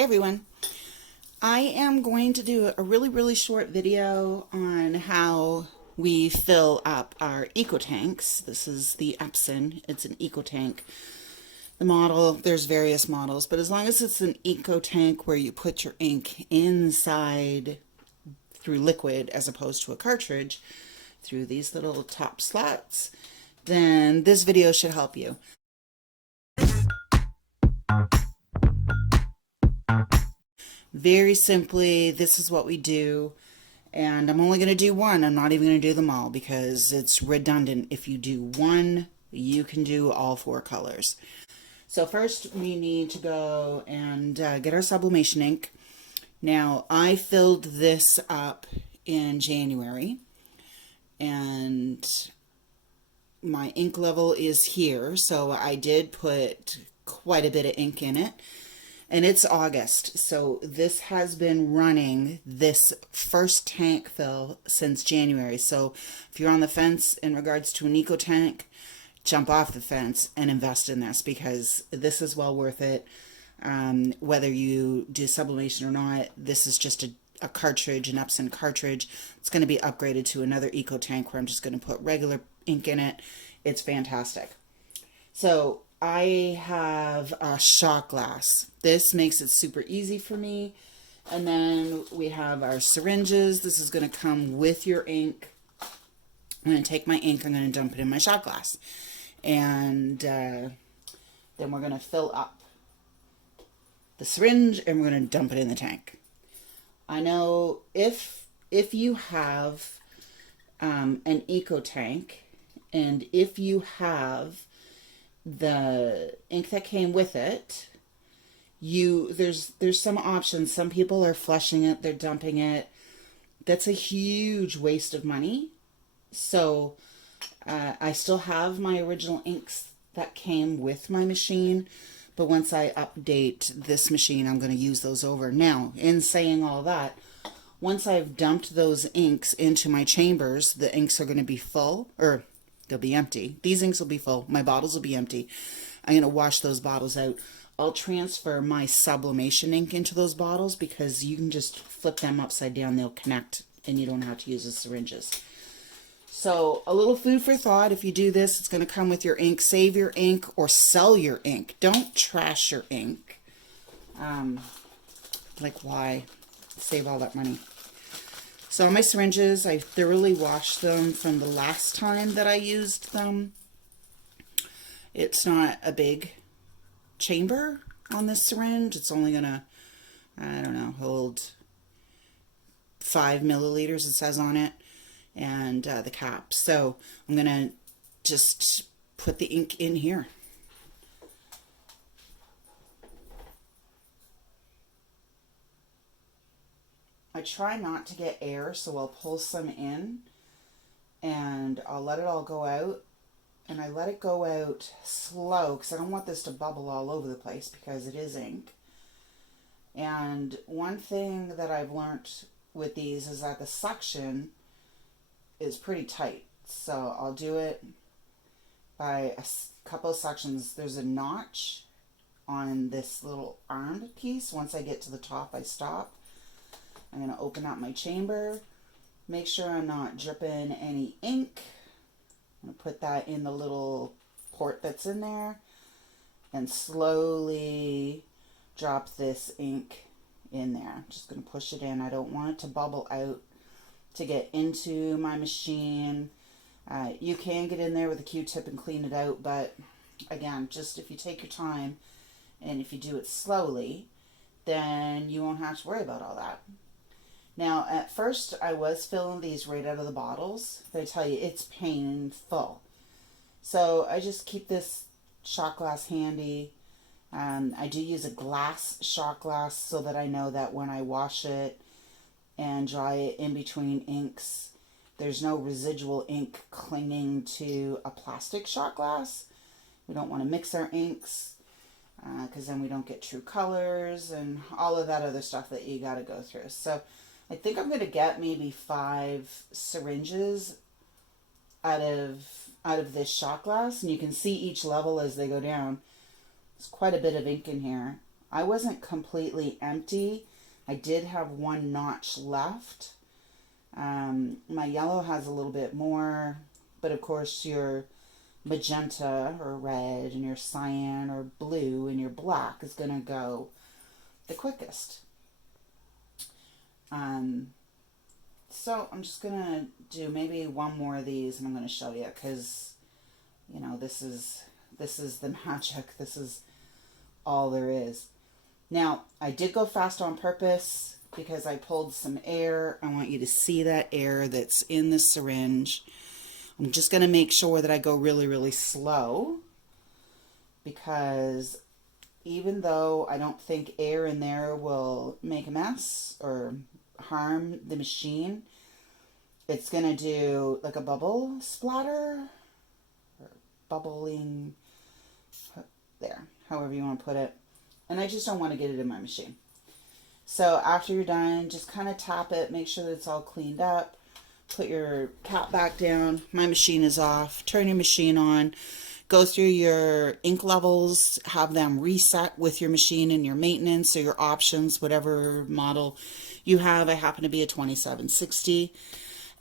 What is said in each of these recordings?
Hey everyone. I am going to do a really short video on how we fill up our Ecotanks. This is the Epson. It's an Ecotank. The model, there's various models, but as long as it's an Ecotank where you put your ink inside through liquid as opposed to a cartridge through these little top slots, then this video should help you. Very simply, this is what we do, and I'm only going to do one. I'm not even going to do them all because it's redundant. If you do one, you can do all four colors. So first we need to go and get our sublimation ink. Now, I filled this up in January, and my ink level is here, so I did put quite a bit of ink in it. And it's August, so this has been running, this first tank fill, since January. So if you're on the fence in regards to an Ecotank, jump off the fence and invest in this, because this is well worth it. Whether you do sublimation or not, this is just a cartridge, an Epson cartridge. It's going to be upgraded to another Ecotank where I'm just going to put regular ink in it. It's fantastic. So I have a shot glass. This makes it super easy for me. And then we have our syringes. This is going to come with your ink. I'm going to take my ink, I'm going to dump it in my shot glass. And then we're going to fill up the syringe and we're going to dump it in the tank. I know if you have an Ecotank, and if you have the ink that came with it, there's some options. Some people are flushing it, they're dumping it. That's a huge waste of money. So I still have my original inks that came with my machine, but once I update this machine, I'm going to use those over. Now, in saying all that, once I've dumped those inks into my chambers, the inks are going to be full, or they'll be empty. These inks will be full. My bottles will be empty. I'm going to wash those bottles out. I'll transfer my sublimation ink into those bottles because you can just flip them upside down. They'll connect and you don't have to use the syringes. So a little food for thought. If you do this, it's going to come with your ink. Save your ink or sell your ink. Don't trash your ink. Like, why? Save all that money. So my syringes, I thoroughly washed them from the last time that I used them. It's not a big chamber on this syringe. It's only gonna, I don't know, hold 5 milliliters, it says on it, and the cap. So I'm gonna just put the ink in here. I try not to get air, so I'll pull some in and I'll let it all go out. And I let it go out slow because I don't want this to bubble all over the place because it is ink. And one thing that I've learned with these is that the suction is pretty tight. So I'll do it by a couple of suctions. There's a notch on this little arm piece. Once I get to the top, I stop. I'm going to open up my chamber, make sure I'm not dripping any ink. I'm going to put that in the little port that's in there and slowly drop this ink in there. I'm just going to push it in. I don't want it to bubble out to get into my machine. You can get in there with a Q-tip and clean it out, but again, just if you take your time and if you do it slowly, then you won't have to worry about all that. Now, at first, I was filling these right out of the bottles, but I tell you, it's painful. So I just keep this shot glass handy. I do use a glass shot glass so that I know that when I wash it and dry it in between inks, there's no residual ink clinging to a plastic shot glass. We don't want to mix our inks because then we don't get true colors and all of that other stuff that you got to go through. So I think I'm going to get maybe 5 syringes out of this shot glass, and you can see each level as they go down. There's quite a bit of ink in here. I wasn't completely empty. I did have one notch left. My yellow has a little bit more, but of course your magenta or red and your cyan or blue and your black is going to go the quickest. So I'm just going to do maybe one more of these, and I'm going to show you, because, you know, this is the magic. This is all there is. Now, I did go fast on purpose because I pulled some air. I want you to see that air that's in the syringe. I'm just going to make sure that I go really, really slow, because even though I don't think air in there will make a mess or harm the machine, it's going to do like a bubble splatter or bubbling there, however you want to put it. And I just don't want to get it in my machine. So after you're done, just kind of tap it, make sure that it's all cleaned up, put your cap back down. My machine is off. Turn your machine on. Go through your ink levels, have them reset with your machine and your maintenance or your options, whatever model you have. I happen to be a 2760.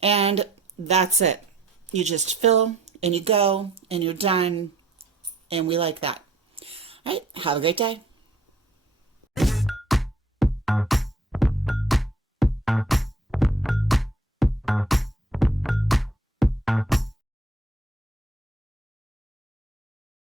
And that's it. You just fill and you go and you're done. And we like that. All right. Have a great day.